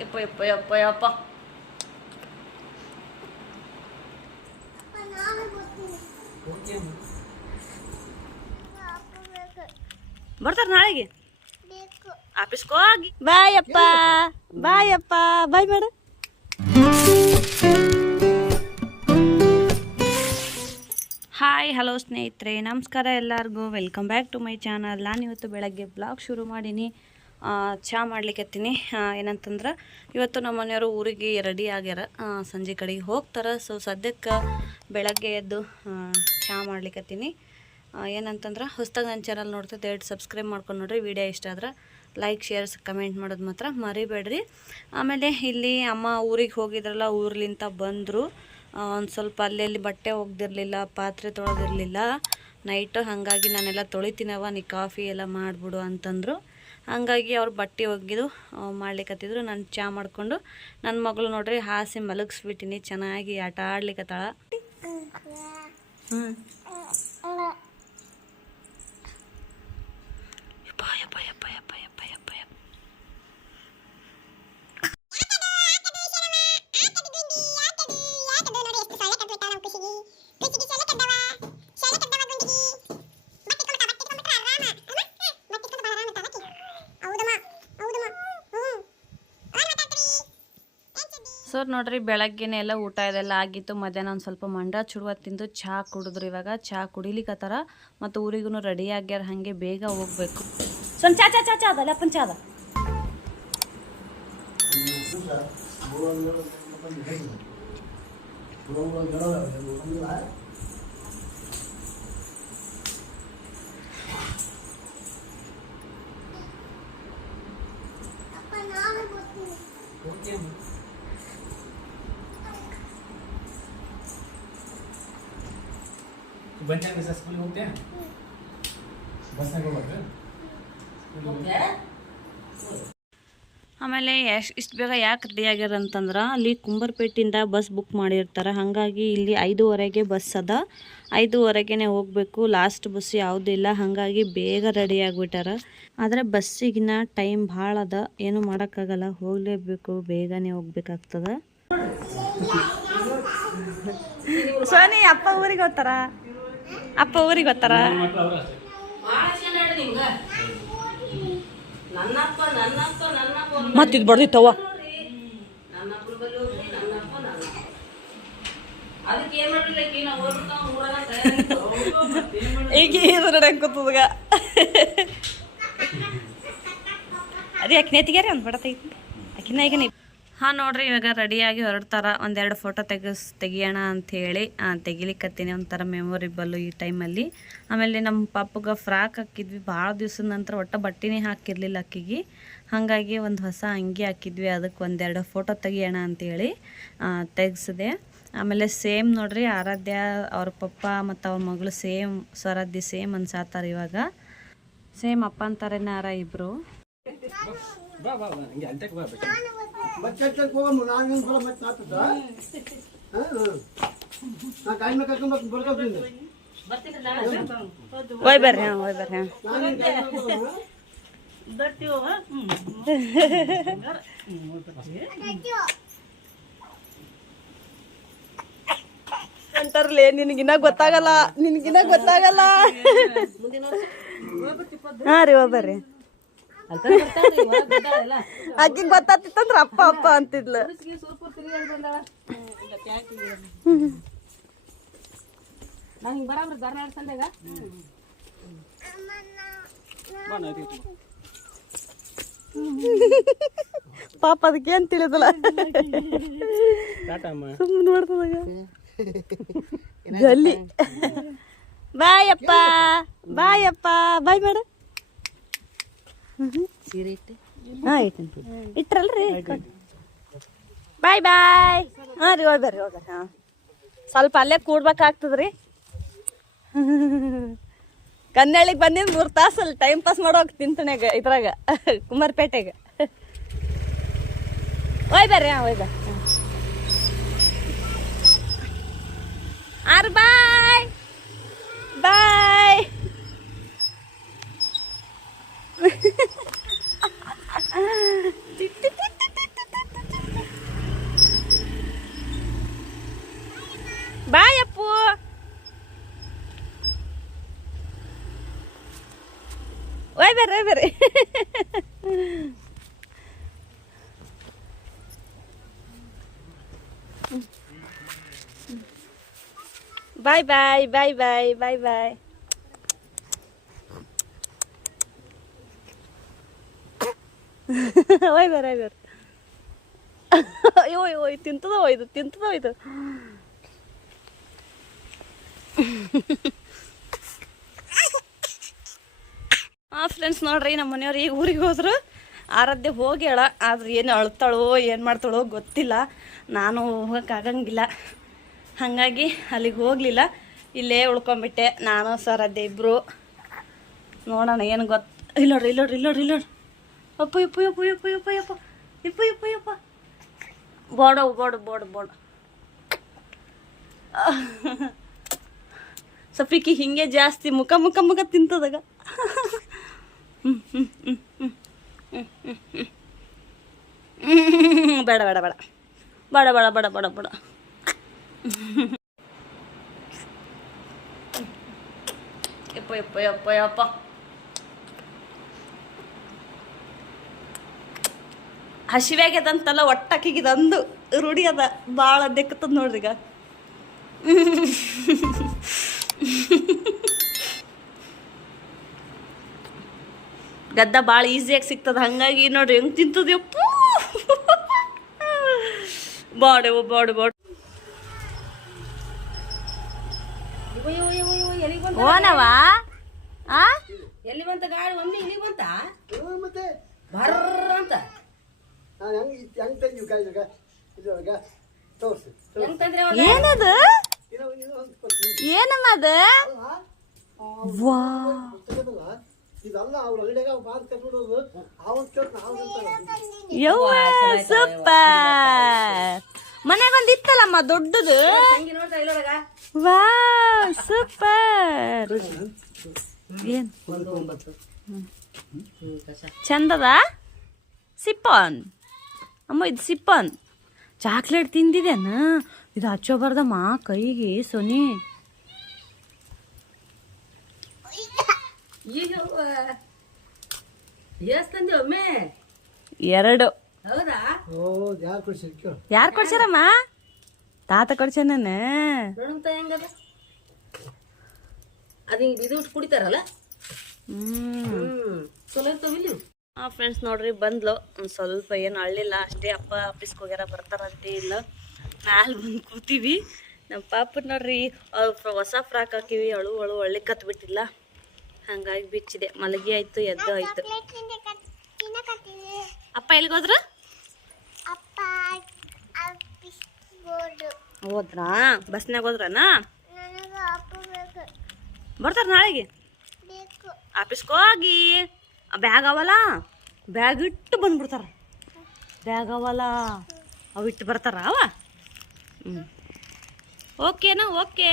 ಯಪ್ಪ ಯಪ್ಪ ಯಪ್ಪ ಯಪ್ಪ. ಬರ್ತಾರ ನಾಳೆಗೆ ಆಫೀಸ್ಗೆ ಹೋಗಿ. ಬಾಯಪ್ಪ ಬಾಯಪ್ಪ ಬಾಯ್ ಮಾಡು. ಹಾಯ್ ಹಲೋ ಸ್ನೇಹಿತರೆ, ನಮಸ್ಕಾರ ಎಲ್ಲರಿಗೂ. Welcome back to my channel. ನಾನು ಇವತ್ತು ಬೆಳಗ್ಗೆ ಬ್ಲಾಗ್ ಶುರು ಮಾಡೀನಿ. ಚಹಾ ಮಾಡ್ಲಿಕ್ಕತ್ತೀನಿ. ಏನಂತಂದ್ರೆ ಇವತ್ತು ನಮ್ಮ ಮನೆಯವರು ಊರಿಗೆ ರೆಡಿ ಆಗ್ಯಾರ, ಸಂಜೆ ಕಡೆಗೆ ಹೋಗ್ತಾರೆ. ಸೊ ಸದ್ಯಕ್ಕೆ ಬೆಳಗ್ಗೆ ಎದ್ದು ಚಹಾ ಮಾಡ್ಲಿಕ್ಕತ್ತೀನಿ. ಏನಂತಂದ್ರೆ ಹೊಸ್ದಾಗಿ ನನ್ನ ಚಾನಲ್ ನೋಡ್ತಾ ದಯವಿಟ್ಟು ಸಬ್ಸ್ಕ್ರೈಬ್ ಮಾಡ್ಕೊಂಡು ನೋಡ್ರಿ. ವಿಡಿಯೋ ಇಷ್ಟ ಆದ್ರೆ ಲೈಕ್ ಶೇರ್ಸ್ ಕಮೆಂಟ್ ಮಾಡೋದು ಮಾತ್ರ ಮರಿಬೇಡ್ರಿ. ಆಮೇಲೆ ಇಲ್ಲಿ ಅಮ್ಮ ಊರಿಗೆ ಹೋಗಿದ್ರಲ್ಲ, ಊರ್ಲಿಂತ ಬಂದರು. ಒಂದು ಸ್ವಲ್ಪ ಅಲ್ಲೆಲ್ಲಿ ಬಟ್ಟೆ ಒಗ್ದಿರಲಿಲ್ಲ, ಪಾತ್ರೆ ತೊಳೆದಿರಲಿಲ್ಲ ನೈಟು. ಹಾಗಾಗಿ ನಾನೆಲ್ಲ ತೊಳಿತೀನವ, ನೀ ಕಾಫಿ ಎಲ್ಲ ಮಾಡಿಬಿಡು ಅಂತಂದರು. ಹಾಗಾಗಿ ಅವ್ರು ಬಟ್ಟೆ ಒಗ್ಗಿದ್ದು ಮಾಡ್ಲಿಕ್ಕತ್ತಿದ್ರು. ನಾನು ಚಹಾ ಮಾಡಿಕೊಂಡು ನನ್ನ ಮಗಳು ನೋಡ್ರಿ ಹಾಸಿ ಮಲಗಿಸ್ಬಿಟ್ಟಿನಿ. ಚೆನ್ನಾಗಿ ಆಟ ಆಡ್ಲಿಕ್ಕತ್ತಾಳ. ಯಪ್ಪ ಯಪ್ಪ ಯಪ್ಪ ಯಪ್ಪ ಯಪ್ಪ ಯಪ್ಪ. ಸೊ ನೋಡ್ರಿ, ಬೆಳಗ್ಗೆನೇ ಎಲ್ಲ ಊಟ ಇದೆಲ್ಲ ಆಗಿತ್ತು. ಮಧ್ಯಾಹ್ನ ಒಂದು ಸ್ವಲ್ಪ ಮಂಡ ಚುಡುವ ತಿಂದು ಚಹಾ ಕುಡಿದ್ರು. ಇವಾಗ ಚಹಾ ಕುಡಿಲಿಕ್ಕತ್ತಾರ ಮತ್ತು ಊರಿಗೂ ರೆಡಿ ಆಗ್ಯಾರ. ಹಾಗೆ ಬೇಗ ಹೋಗ್ಬೇಕು. ಸೊ ಚಾ ಚಾ ಚಾ ಚಾ ಅದಲ್ಲ ಅಪ್ಪನ ಚಾ ಅದ. ಸ್ಕೂಲಿಗೆ ಹೋಗ್ತೀಯಾ? ಬಸ್ನಾಗ ಹೋಗ್ಬೇಕು. ಆಮೇಲೆ ಇಷ್ಟು ಬೇಗ ಯಾಕೆ ರೆಡಿ ಆಗ್ಯಾರ ಅಂತಂದ್ರೆ ಅಲ್ಲಿ ಕುಂಬಾರಪೇಟೆಯಿಂದ ಬಸ್ ಬುಕ್ ಮಾಡಿರ್ತಾರೆ. ಹಾಗಾಗಿ ಇಲ್ಲಿ 5:15ಗೆ ಬಸ್ ಅದ. 5:15ಗೆ ಹೋಗಬೇಕು. ಲಾಸ್ಟ್ ಬಸ್ ಯಾವುದೂ ಇಲ್ಲ. ಹಾಗಾಗಿ ಬೇಗ ರೆಡಿ ಆಗಿಬಿಟ್ಟಾರ. ಆದರೆ ಬಸ್ಸಿಗಿನ ಟೈಮ್ ಭಾಳ ಅದ, ಏನು ಮಾಡೋಕ್ಕಾಗಲ್ಲ, ಹೋಗಲೇಬೇಕು, ಬೇಗನೆ ಹೋಗ್ಬೇಕಾಗ್ತದ. ಸೋನಿ ಅಪ್ಪ ಊರಿಗೆ ಹೋಗ್ತಾರ, ಅಪ್ಪ ಊರಿಗೆ ಹೋಗ್ತಾರ. ಮತ್ತಿದ್ ಬಡ್ದಿತ್ತವ. ಈಗ ಕೂತದ ಅದೇ ಅಕ್ಕಿನ ತೆಗ್ಯಾರ ಒಂದು ಬಡ ತೆಗಿ ಅಕ್ಕಿನ ಈಗ. ಹಾಂ ನೋಡ್ರಿ, ಇವಾಗ ರೆಡಿಯಾಗಿ ಹೊರಡ್ತಾರ. ಒಂದೆರಡು ಫೋಟೋ ತೆಗಿಯೋಣ ಅಂಥೇಳಿ ತೆಗಿಲಿಕ್ಕತ್ತೀನಿ. ಒಂಥರ ಮೆಮೊರಿಬಲ್ಲು ಈ ಟೈಮಲ್ಲಿ. ಆಮೇಲೆ ನಮ್ಮ ಪಾಪಗೆ ಫ್ರಾಕ್ ಹಾಕಿದ್ವಿ ಭಾಳ ದಿವ್ಸದ ನಂತರ. ಒಟ್ಟು ಬಟ್ಟೆನೇ ಹಾಕಿರಲಿಲ್ಲ ಅಕ್ಕಿಗೆ. ಹಾಗಾಗಿ ಒಂದು ಹೊಸ ಅಂಗಿ ಹಾಕಿದ್ವಿ. ಅದಕ್ಕೆ ಒಂದೆರಡು ಫೋಟೋ ತೆಗಿಯೋಣ ಅಂಥೇಳಿ ತೆಗ್ಸಿದೆ. ಆಮೇಲೆ ಸೇಮ್ ನೋಡ್ರಿ, ಆರಾಧ್ಯ ಅವ್ರ ಪಪ್ಪ ಮತ್ತು ಅವ್ರ ಮಗಳು ಸೇಮ್, ಸ್ವರಾಧ್ಯ ಸೇಮ್ ಅನ್ಸಾತಾರ. ಇವಾಗ ಸೇಮ್ ಅಪ್ಪ ಅಂತಾರೇನಾರ ಇಬ್ಬರು. ಹೋಯ್ ಬರ್ರಿ. ಹಾಂ ಹೋಯ್ ಬರ್ರಿ. ಅಂತಾರಲೇ, ನಿನಗಿನ್ನ ಗೊತ್ತಾಗಲ್ಲ, ನಿನಗಿನ್ನ ಗೊತ್ತಾಗಲ್ಲ. ಹಾಂ ರೀ, ಹೋಗ್ ಬರ್ರಿ. ಆಕಿಗೆ ಗೊತ್ತಾಗ್ತಿತ್ತಂದ್ರ ಅಪ್ಪ ಅಪ್ಪ ಅಂತಿದ್ಲು. ಪಾಪ ಅದಕ್ಕೆ ಏನ್ ತಿಳಿದಲ್ಲ, ಸುಮ್ಮನೆ ನೋಡ್ತದಾಗ ಜಲ್ಲಿ. ಬಾಯಪ್ಪ ಬಾಯಪ್ಪ ಬಾಯ್ ಮಾಡ. ಹಾಂ ಇಟ್ರಲ್ರಿ. ಬಾಯ್ ಬಾಯ್. ಹಾಂ ರೀ, ಹೋಗಿ ಬರ್ರಿ ಹೋಗ್ರಿ. ಹಾಂ ಸ್ವಲ್ಪ ಅಲ್ಲೇ ಕೂಡ್ಬೇಕಾಗ್ತದ್ರಿ. ಕನ್ನಳ್ಳಿಗೆ ಬಂದಿದ್ದು 3 ತಾಸು ಅಲ್ಲಿ ಟೈಮ್ ಪಾಸ್ ಮಾಡೋಕೆ ತಿಂತಣ್ಯಾಗ ಇದ್ರಾಗ ಕುಮಾರಪೇಟೆಗೆ. ಹೋಯ್ ಬರ್ರಿ. ಹಾಂ ಹೋಯ್ ಬರ್ರಿ. ಆರ್ ಬಾಯ್ ಬಾಯ್. ಬರ್ರಿ ಬರ್ರಿ. ಬಾಯ್ ಬಾಯ್ ಬಾಯ್ ಬಾಯ್ ಬಾಯ್ ಬಾಯ್. ಹೋಯ್ ಬರ್ರಿ ಬರ್ರಿ. ಅಯ್ಯೋ ಅಯ್ಯೋ ತಿಂತದೋ ಇದು. ಫ್ರೆಂಡ್ಸ್ ನೋಡ್ರಿ, ನಮ್ಮ ಮನೆಯವ್ರು ಈಗ ಊರಿಗೆ ಹೋದ್ರು. ಆರಾಧ್ಯ ಹೋಗಿ ಹೇಳ, ಆದ್ರೆ ಏನು ಅಳ್ತಾಳೋ ಏನು ಮಾಡ್ತಾಳೋ ಗೊತ್ತಿಲ್ಲ. ನಾನು ಹೋಗೋಕ್ಕಾಗಂಗಿಲ್ಲ, ಹಾಗಾಗಿ ಅಲ್ಲಿಗೆ ಹೋಗಲಿಲ್ಲ. ಇಲ್ಲೇ ಉಳ್ಕೊಂಬಿಟ್ಟೆ ನಾನು ಆರಾಧ್ಯ ಇಬ್ಬರು. ನೋಡೋಣ ಏನು ಇಲ್ಲ ನೋಡ್ರಿ. ಅಪ್ಪ ಬೋಡು ಸಫಿಕಿ ಹಿಂಗೆ ಜಾಸ್ತಿ ಮುಖ ತಿಂತದಾಗ. ಬೇಡ ಯಪ್ಪ ಹಸಿವಾಗ್ಯದಂತಲ್ಲ, ಒಟ್ಟಾಕಿಗಿದಂದು ರೂಢಿ ಅದ. ಭಾಳ ದೆಕ್ಕತ್ತದ ನೋಡ್ರಿ ಈಗ. ಗದ್ದ ಭಾಳ ಈಸಿಯಾಗಿ ಸಿಗ್ತದ, ಹಂಗಾಗಿ ನೋಡ್ರಿ ಹೆಂಗ್ ತಿಂತದ್ಯಪ್ಪ. ಬಾಡು ಓನವಾ ಎಲ್ಲಿ ಬಂತ ಗಾಳಿ? ಒಮ್ಮೆ ಇಲ್ಲಿ ಬಂತ ಬರ್ರ ಅಂತ. ಏನದು? ಏನಮ್ಮ ಅದು? ವಾ ಯವ್ವ ಸೂಪರ್. ಮನೆಗೆ ಒಂದು ಇತ್ತಲ್ಲಮ್ಮ ದೊಡ್ಡದು. ವಾ ಸೂಪರ್. ಏನ್ ಚಂದದ ಸಿಪ್ಪನ್ ಅಮ್ಮ, ಇದು ಸಿಪ್ಪನ್. ಚಾಕ್ಲೇಟ್ ತಿಂದಿದೇನ? ಇದು ಹಚ್ಚೋಬಾರ್ದಮ್ಮ ಕೈಗೆ ಸೊನಿ. ಒಮ್ಮೆ 2. ಹೌದಾ? ಯಾರು ಕೊಡ್ಸಾರಮ್ಮ? ತಾತ ಕೊಡ್ಸಾನ. ನೋಡಂತ ಹೆಂಗದ ಅದು ಇದು ಕುಡಿತಾರಲ್ಲ. ಚಲೋ ಇರ್ತಾವಿಲ್ಲ. ಫ್ರೆಂಡ್ಸ್ ನೋಡ್ರಿ, ಬಂದ್ಲು. ಒಂದು ಸ್ವಲ್ಪ ಏನು ಅಳ್ಳಿಲ್ಲ ಅಷ್ಟೇ. ಅಪ್ಪ ಆಫೀಸ್ಗೆ ಹೋಗ್ಯಾರ, ಬರ್ತಾರಂತೆ ಇಲ್ಲ. ಮ್ಯಾಲೆ ಬಂದು ಕೂತೀವಿ. ನಮ್ಮ ಪಾಪ ನೋಡ್ರಿ, ಹೊಸ ಫ್ರಾಕ್ ಹಾಕಿವಿ. ಅಳು ಒಳ್ಳೆ ಕತ್ಬಿಟ್ಟಿಲ್ಲ, ಹಂಗಾಗಿ ಬಿಚ್ಚಿದೆ. ಮಲಗಿ ಆಯ್ತು, ಎದ್ದು ಆಯ್ತು. ಅಪ್ಪ ಎಲ್ಲಿಗೋದ್ರು? ಹೋದ್ರಾ? ಬಸ್ನಾಗ ಹೋದ್ರನ? ಬರ್ತಾರ ನಾಳೆಗೆ ಆಫೀಸ್ಗೆ ಹೋಗಿ. ಬ್ಯಾಗ್ ಅವಲ್ಲ, ಬ್ಯಾಗ್ ಇಟ್ಟು ಬಂದ್ಬಿಡ್ತಾರ. ಬ್ಯಾಗ್ ಅವಲ್ಲ, ಅವು ಇಟ್ಟು ಬರ್ತಾರ ಅವ. ಓಕೆನಾ? ಓಕೆ.